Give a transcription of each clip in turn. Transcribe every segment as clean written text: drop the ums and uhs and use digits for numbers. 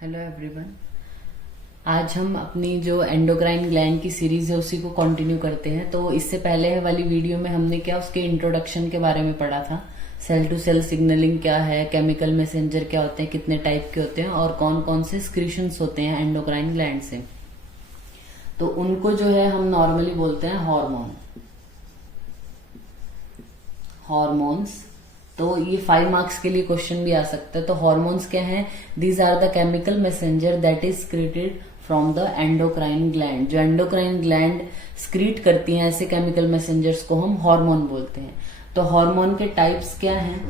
Hello everyone. आज हम अपनी जो एंडोक्राइन ग्लैंड की सीरीज है उसी को कंटिन्यू करते हैं। तो इससे पहले वाली वीडियो में हमने क्या उसके इंट्रोडक्शन के बारे में पढ़ा था। सेल टू सेल सिग्नलिंग क्या है, केमिकल मैसेंजर क्या होते हैं, कितने टाइप के होते हैं और कौन कौन से स्क्रीशंस होते हैं एंडोक्राइन ग्लैंड से। तो उनको जो है हम नॉर्मली बोलते हैं हॉर्मोन्स। तो ये 5 मार्क्स के लिए क्वेश्चन भी आ सकता है। तो हॉर्मोन्स क्या हैं? These are the chemical messenger that is secreted from the endocrine gland. जो एंडोक्राइन ग्लैंड स्क्रीट करती हैं ऐसे केमिकल मैसेंजर्स को हम हार्मोन बोलते हैं। तो हार्मोन के टाइप्स क्या हैं,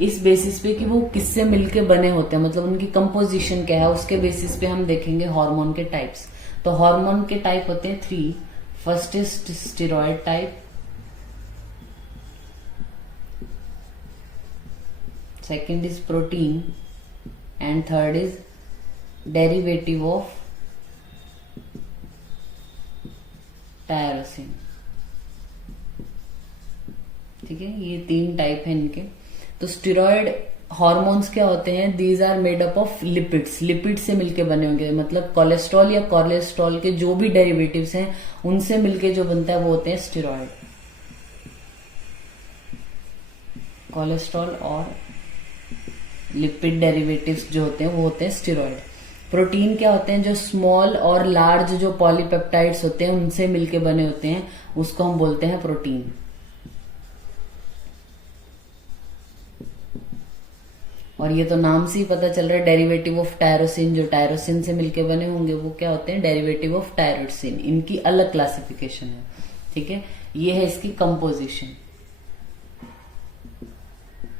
इस बेसिस पे कि वो किससे मिलके बने होते हैं, मतलब उनकी कंपोजिशन क्या है, उसके बेसिस पे हम देखेंगे हार्मोन के टाइप्स। तो हार्मोन के टाइप होते हैं 3। First is steroid type, second is protein and third is derivative of tyrosine। ठीक है, ये 3 टाइप है इनके। तो स्टेरॉयड हॉर्मोन्स क्या होते हैं? These are made up of lipids. Lipid से मिलके बने होंगे, मतलब कोलेस्ट्रॉल या कोलेस्ट्रॉल के जो भी डेरिवेटिव्स हैं उनसे मिलके जो बनता है वो होते हैं स्टेरॉयड। कोलेस्ट्रॉल और लिपिड डेरिवेटिव्स जो होते हैं वो होते हैं स्टेरॉयड। प्रोटीन क्या होते हैं? जो स्मॉल और लार्ज जो पॉलीपेप्टाइड्स होते हैं उनसे मिलके बने होते हैं, उसको हम बोलते हैं प्रोटीन। और ये तो नाम से ही पता चल रहा है, डेरिवेटिव ऑफ टायरोसिन। जो टायरोसिन से मिलके बने होंगे वो क्या होते हैं? Derivative of tyrosine. इनकी अलग क्लासिफिकेशन है। ठीक है, ये है इसकी कंपोजिशन।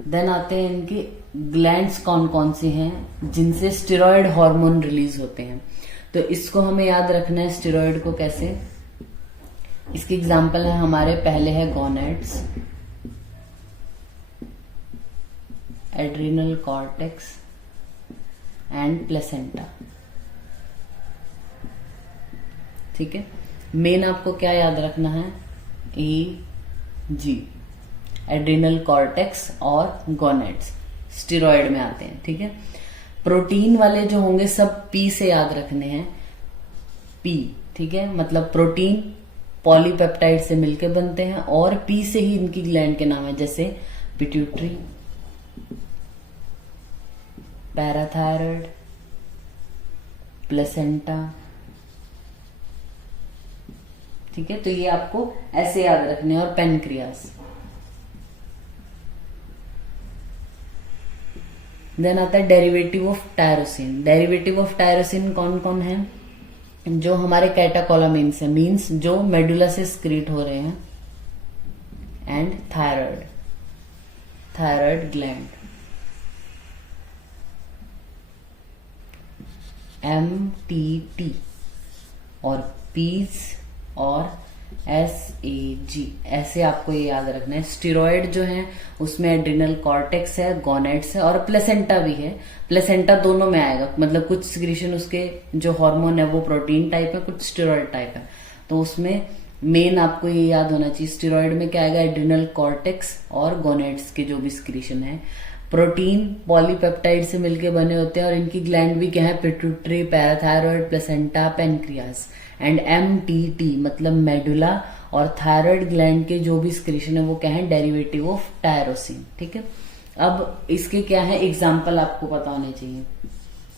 देन आते हैं इनकी ग्लैंड्स कौन कौन सी हैं जिनसे स्टेरॉयड हार्मोन रिलीज होते हैं। तो इसको हमें याद रखना है स्टेरॉयड को कैसे। इसकी एग्जांपल है हमारे, पहले है gonads, adrenal cortex and placenta. ठीक है, मेन आपको क्या याद रखना है? EG, एड्रिनल कॉर्टेक्स और गोनेड्स स्टेरॉयड में आते हैं। ठीक है, प्रोटीन वाले जो होंगे सब P से याद रखने हैं। P, ठीक है, मतलब प्रोटीन पॉलीपेप्टाइड से मिलके बनते हैं और P से ही इनकी ग्लैंड के नाम है, जैसे पिट्यूटरी, पैराथायरॉयड, प्लेसेंटा। ठीक है, तो ये आपको ऐसे याद रखने हैं। और पेनक्रियास। देन आता है derivative of tyrosine. Derivative of tyrosine कौन कौन है? जो हमारे कैटाकोलामिन्स है, मीन्स जो मेडुला से स्क्रीट हो रहे हैं, एंड थायराइड ग्लैंड, MTT और पीज और SAG। ऐसे आपको ये याद रखना है। स्टेरॉयड जो है उसमें एड्रिनल कॉर्टेक्स है, गोनेड्स है और प्लेसेंटा भी है। प्लेसेंटा दोनों में आएगा, मतलब कुछ सिक्रीशन उसके जो हार्मोन है वो प्रोटीन टाइप है, कुछ स्टेरॉयड टाइप है। तो उसमें मेन आपको ये याद होना चाहिए, स्टेरॉयड में क्या आएगा? एड्रिनल कॉर्टेक्स और गोनेड्स के जो भी सिक्रीशन है। प्रोटीन पॉलीपेप्टाइड से मिलके बने होते हैं और इनकी ग्लैंड भी क्या है? Pituitary, parathyroid, placenta, pancreas. And MTT मतलब मेडुला और थायराइड ग्लैंड के जो भी सिक्रीशन है वो क्या है? Derivative of tyrosine. ठीक है, अब इसके क्या है एग्जाम्पल आपको पता होने चाहिए।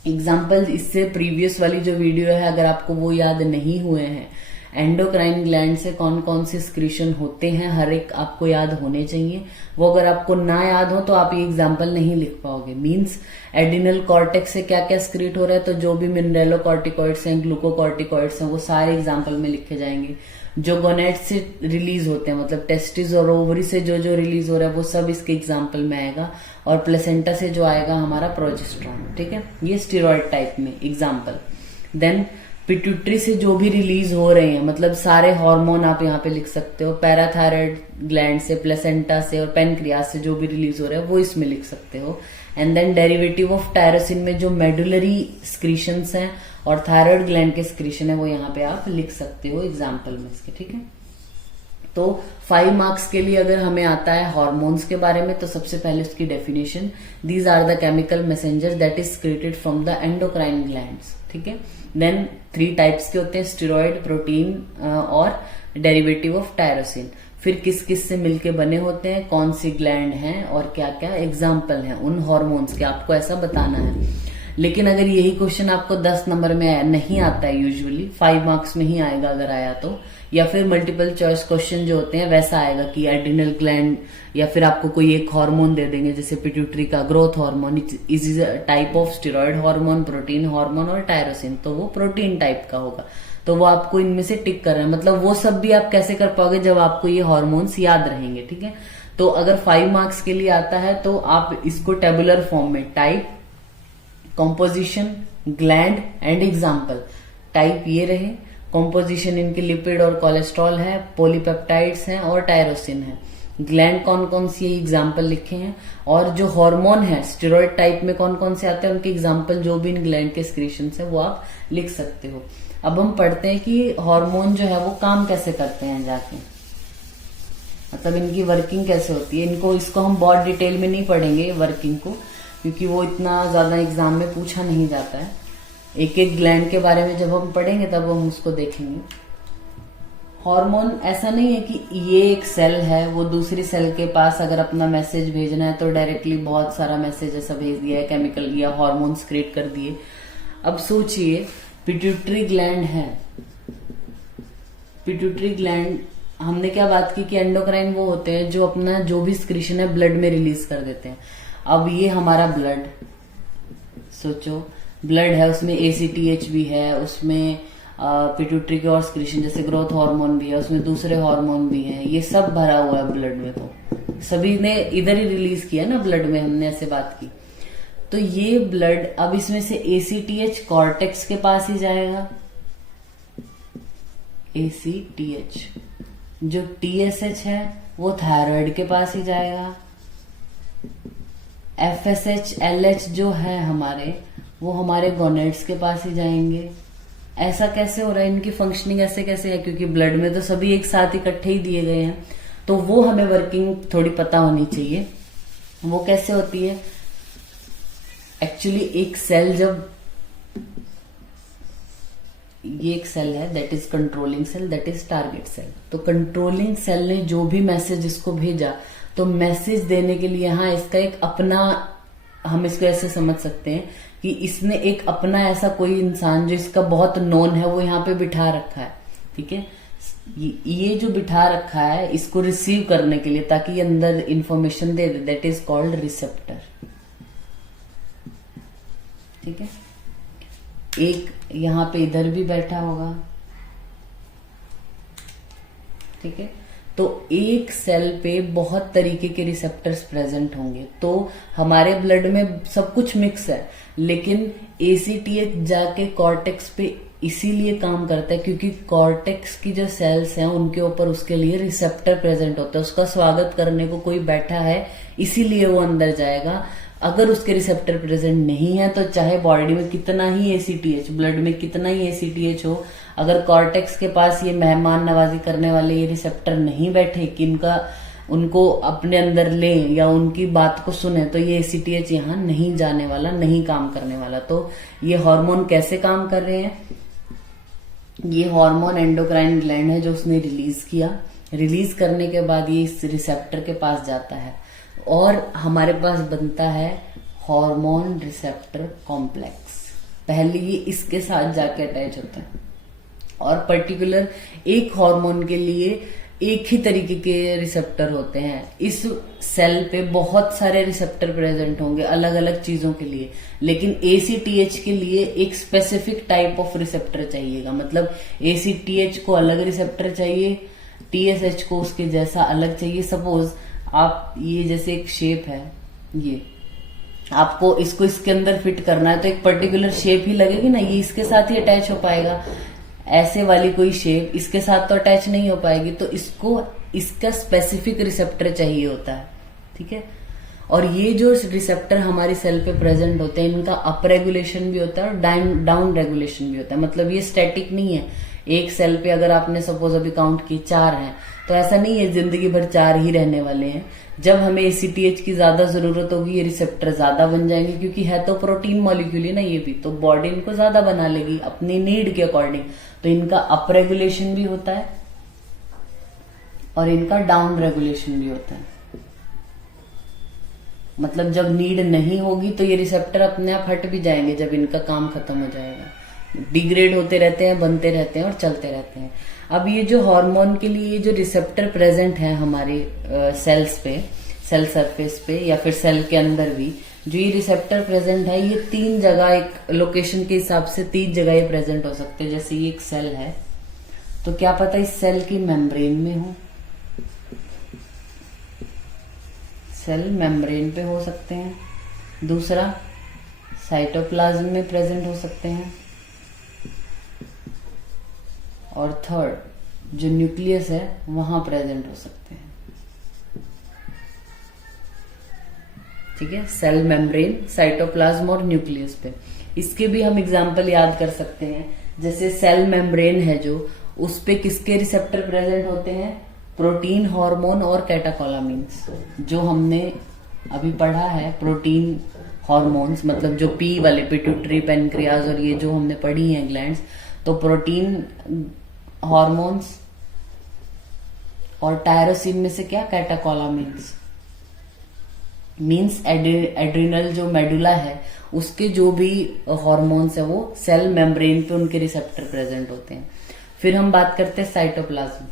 एग्जाम्पल इससे प्रीवियस वाली जो वीडियो है अगर आपको वो याद नहीं हुए हैं, एंडोक्राइन ग्लैंड से कौन कौन से सिक्रीशन होते हैं हर एक आपको याद होने चाहिए। वो अगर आपको ना याद हो तो आप ये एग्जाम्पल नहीं लिख पाओगे। मींस एड्रिनल कॉर्टेक्स से क्या क्या स्क्रीट हो रहा है, तो जो भी मिनरेलोकॉर्टिकॉइड्स हैं, ग्लूकोकॉर्टिकॉइड्स हैं, वो सारे एग्जाम्पल में लिखे जाएंगे। जो गोनेड्स से रिलीज होते हैं, मतलब टेस्टिस और ओवरी से जो जो रिलीज हो रहा है वो सब इसके एग्जाम्पल में आएगा। और प्लेसेंटा से जो आएगा हमारा प्रोजेस्टेरॉन। ठीक है, ये स्टेरॉयड टाइप में एग्जाम्पल। देन पिट्यूटरी से जो भी रिलीज हो रहे हैं, मतलब सारे हार्मोन आप यहाँ पे लिख सकते हो। पैराथायरॉयड ग्लैंड से, प्लेसेंटा से और पेनक्रियास से जो भी रिलीज हो रहा है वो इसमें लिख सकते हो। And then derivative of tyrosine में जो मेडुलरी स्क्रीशंस हैं और थायराइड ग्लैंड के स्क्रीशन है वो यहाँ पे आप लिख सकते हो एग्जाम्पल में इसके। ठीक है, तो 5 मार्क्स के लिए अगर हमें आता है हार्मोन्स के बारे में, तो सबसे पहले उसकी definition, these are the chemical messenger that is created from the endocrine glands, ठीक है। देन 3 टाइप्स के होते हैं, स्टेरॉइड, प्रोटीन और डेरिवेटिव ऑफ टायरोसिन। फिर किस किस से मिलके बने होते हैं, कौन सी ग्लैंड हैं और क्या क्या एग्जाम्पल हैं उन हार्मोन्स के, आपको ऐसा बताना है। लेकिन अगर यही क्वेश्चन आपको 10 नंबर में नहीं आता है, यूजुअली 5 मार्क्स में ही आएगा अगर आया तो, या फिर मल्टीपल चॉइस क्वेश्चन जो होते हैं वैसा आएगा कि एड्रिनल ग्लैंड, या फिर आपको कोई एक हार्मोन दे देंगे जैसे पिट्यूटरी का growth hormone is type of steroid hormone, protein hormone और टायरोसिन, तो वो प्रोटीन टाइप का होगा, तो वो आपको इनमें से टिक कर रहे हैं। मतलब वो सब भी आप कैसे कर पाओगे जब आपको ये हार्मोन्स याद रहेंगे, ठीक है। तो अगर 5 मार्क्स के लिए आता है तो आप इसको टेबुलर फॉर्म में, type, composition, gland and example, type ये रहे, कॉम्पोजिशन इनके लिपिड और कोलेस्ट्रॉल है, पॉलीपेप्टाइड्स हैं और टायरोसिन है, ग्लैंड कौन कौन सी एग्जाम्पल लिखे हैं, और जो हार्मोन है स्टेरॉइड टाइप में कौन कौन से आते हैं उनके एग्जाम्पल जो भी इन ग्लैंड के एक्सक्रीशन है वो आप लिख सकते हो। अब हम पढ़ते हैं कि हार्मोन जो है वो काम कैसे करते हैं जाके, मतलब इनकी वर्किंग कैसे होती है। इसको हम बहुत डिटेल में नहीं पढ़ेंगे वर्किंग को, क्योंकि वो इतना ज्यादा एग्जाम में पूछा नहीं जाता है। एक एक ग्लैंड के बारे में जब हम पढ़ेंगे तब हम उसको देखेंगे। हार्मोन ऐसा नहीं है कि ये एक सेल है, वो दूसरी सेल के पास अगर अपना मैसेज भेजना है तो डायरेक्टली बहुत सारा मैसेज ऐसा भेज दिया है, केमिकल या हार्मोन्स क्रिएट कर दिए। अब सोचिए पिट्यूटरी ग्लैंड है, पिट्यूटरी ग्लैंड हमने क्या बात की कि एंडोक्राइन वो होते हैं जो अपना जो भी स्क्रीशन है ब्लड में रिलीज कर देते हैं। अब ये हमारा ब्लड, सोचो ब्लड है, उसमें ACTH भी है, उसमें पिट्यूटरी के और स्क्रीशन जैसे ग्रोथ हार्मोन भी है, उसमें दूसरे हार्मोन भी हैं, ये सब भरा हुआ है ब्लड में, तो सभी ने इधर ही रिलीज किया ना ब्लड में, हमने ऐसे बात की। तो ये ब्लड अब इसमें से ACTH कॉर्टेक्स के पास ही जाएगा, ACTH, जो TSH है वो थायराइड के पास ही जाएगा, FSH LH जो है हमारे वो हमारे गोनेड्स के पास ही जाएंगे। ऐसा कैसे हो रहा है, इनकी फंक्शनिंग ऐसे कैसे है, क्योंकि ब्लड में तो सभी एक साथ इकट्ठे ही दिए गए हैं, तो वो हमें वर्किंग थोड़ी पता होनी चाहिए। वो कैसे होती है, एक्चुअली एक सेल जब, ये एक सेल है that is controlling cell, that is target cell. तो कंट्रोलिंग सेल ने जो भी मैसेज इसको भेजा, तो मैसेज देने के लिए यहाँ इसका एक अपना, हम इसको ऐसे समझ सकते हैं कि इसने एक अपना ऐसा कोई इंसान जो इसका बहुत नोन है वो यहाँ पे बिठा रखा है, ठीक है। ये जो बिठा रखा है इसको रिसीव करने के लिए, ताकि ये अंदर information they they, that is called receptor, ठीक है। एक यहाँ पे इधर भी बैठा होगा, ठीक है। तो एक सेल पे बहुत तरीके के रिसेप्टर्स प्रेजेंट होंगे। तो हमारे ब्लड में सब कुछ मिक्स है, लेकिन ACTH जाके कॉर्टेक्स पे इसीलिए काम करता है क्योंकि कॉर्टेक्स की जो सेल्स हैं उनके ऊपर उसके लिए रिसेप्टर प्रेजेंट होता है। उसका स्वागत करने को कोई बैठा है, इसीलिए वो अंदर जाएगा। अगर उसके रिसेप्टर प्रेजेंट नहीं है तो चाहे बॉडी में कितना ही ACTH, ब्लड में कितना ही ACTH हो, अगर कॉर्टेक्स के पास ये मेहमान नवाजी करने वाले ये रिसेप्टर नहीं बैठे कि उनको अपने अंदर ले या उनकी बात को सुने, तो ये ACTH यहाँ नहीं जाने वाला, नहीं काम करने वाला। तो ये हार्मोन कैसे काम कर रहे हैं, ये हार्मोन एंडोक्राइन ग्लैंड है जो उसने रिलीज किया, रिलीज करने के बाद ये इस रिसेप्टर के पास जाता है और हमारे पास बनता है हार्मोन रिसेप्टर कॉम्प्लेक्स। पहले ये इसके साथ जाके अटैच होता है और पर्टिकुलर एक हार्मोन के लिए एक ही तरीके के रिसेप्टर होते हैं। इस सेल पे बहुत सारे रिसेप्टर प्रेजेंट होंगे अलग अलग चीजों के लिए, लेकिन ACTH के लिए एक स्पेसिफिक टाइप ऑफ रिसेप्टर चाहिएगा। मतलब ACTH को अलग रिसेप्टर चाहिए, TSH को उसके जैसा अलग चाहिए। सपोज आप ये जैसे एक शेप है, ये आपको इसको इसके अंदर फिट करना है तो एक पर्टिकुलर शेप ही लगेगी ना, ये इसके साथ ही अटैच हो पाएगा। ऐसे वाली कोई शेप इसके साथ तो अटैच नहीं हो पाएगी, तो इसको इसका स्पेसिफिक रिसेप्टर चाहिए होता है, ठीक है। और ये जो रिसेप्टर हमारी सेल पे प्रेजेंट होते हैं, इनका अप रेगुलेशन भी होता है और डाउन रेगुलेशन भी होता है। मतलब ये स्टैटिक नहीं है, एक सेल पे अगर आपने सपोज अभी काउंट की 4 हैं, तो ऐसा नहीं है जिंदगी भर 4 ही रहने वाले हैं। जब हमें ACTH की ज्यादा जरूरत होगी, ये रिसेप्टर ज्यादा बन जाएंगे, क्योंकि है तो प्रोटीन मॉलिक्यूल ही ना ये भी, तो बॉडी इनको ज्यादा बना लेगी अपनी नीड के अकॉर्डिंग। तो इनका अप रेगुलेशन भी होता है और इनका डाउन रेगुलेशन भी होता है। मतलब जब नीड नहीं होगी तो ये रिसेप्टर अपने आप हट भी जाएंगे, जब इनका काम खत्म हो जाएगा। डिग्रेड होते रहते हैं, बनते रहते हैं और चलते रहते हैं। अब ये जो हार्मोन के लिए जो रिसेप्टर प्रेजेंट है हमारे सेल्स पे, सेल सरफेस पे या फिर सेल के अंदर भी, जो ये रिसेप्टर प्रेजेंट है, ये 3 जगह, एक लोकेशन के हिसाब से 3 जगह ये प्रेजेंट हो सकते हैं। जैसे ये एक सेल है, तो क्या पता इस सेल की मेम्ब्रेन में हो, सेल मेम्ब्रेन पे हो सकते हैं। दूसरा साइटोप्लाज्म में प्रेजेंट हो सकते हैं। और थर्ड जो न्यूक्लियस है वहां प्रेजेंट हो सकते हैं। ठीक है, सेल मेम्ब्रेन, साइटोप्लाज्म और न्यूक्लियस पे। इसके भी हम एग्जांपल याद कर सकते हैं। जैसे सेल मेम्ब्रेन है जो, उस पे किसके रिसेप्टर प्रेजेंट होते हैं? प्रोटीन, हार्मोन और कैटाकोलामिन्स। जो हमने अभी पढ़ा है प्रोटीन हार्मोन्स, मतलब जो पी वाले, पिट्यूटरी, पेनक्रियाज और ये जो हमने पढ़ी हैं ग्लैंड्स, तो प्रोटीन हार्मोन्स और टायरोसिन में से क्या? कैटाकोलामिन्स। मीन्स एड्रिनल जो मेडुला है उसके जो भी हार्मोन्स है वो सेल मेम्ब्रेन पे उनके रिसेप्टर प्रेजेंट होते हैं। फिर हम बात करते हैं साइटोप्लाज्म।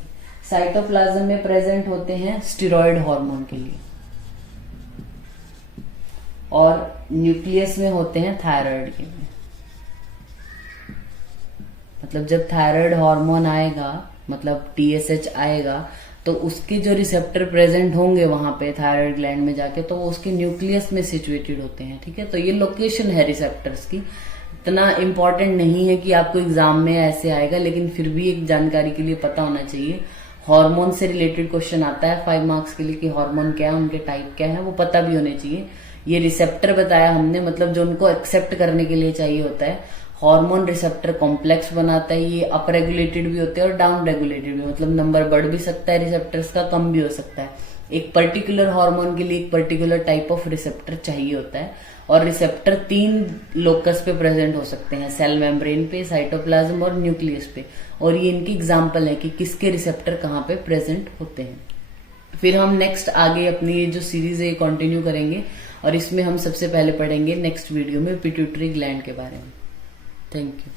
साइटोप्लाज्म में प्रेजेंट होते हैं स्टेरॉयड हार्मोन के लिए, और न्यूक्लियस में होते हैं थायराइड के लिए। मतलब जब थायराइड हार्मोन आएगा, मतलब TSH आएगा, तो उसके जो रिसेप्टर प्रेजेंट होंगे वहां पे थायराइड ग्लैंड में जाके, तो वो उसके न्यूक्लियस में सिचुएटेड होते हैं। ठीक है, तो ये लोकेशन है रिसेप्टर्स की। इतना इंपॉर्टेंट नहीं है कि आपको एग्जाम में ऐसे आएगा, लेकिन फिर भी एक जानकारी के लिए पता होना चाहिए। हार्मोन से रिलेटेड क्वेश्चन आता है 5 मार्क्स के लिए कि हार्मोन क्या है, उनके टाइप क्या है, वो पता भी होने चाहिए। ये रिसेप्टर बताया हमने, मतलब जो उनको एक्सेप्ट करने के लिए चाहिए होता है। हार्मोन रिसेप्टर कॉम्प्लेक्स बनाता है, ये अप रेगुलेटेड भी होते हैं और डाउन रेगुलेटेड भी, मतलब नंबर बढ़ भी सकता है रिसेप्टर्स का, कम भी हो सकता है। एक पर्टिकुलर हार्मोन के लिए एक पर्टिकुलर टाइप ऑफ रिसेप्टर चाहिए होता है। और रिसेप्टर 3 लोकस पे प्रेजेंट हो सकते हैं, सेल मेम्ब्रेन पे, साइटोप्लाज्म और न्यूक्लियस पे। और ये इनकी एग्जाम्पल है कि किसके रिसेप्टर कहाँ पे प्रेजेंट होते हैं। फिर हम नेक्स्ट आगे अपनी ये जो सीरीज है कंटिन्यू करेंगे, और इसमें हम सबसे पहले पढ़ेंगे नेक्स्ट वीडियो में पिट्यूटरी ग्लैंड के बारे में। Thank you.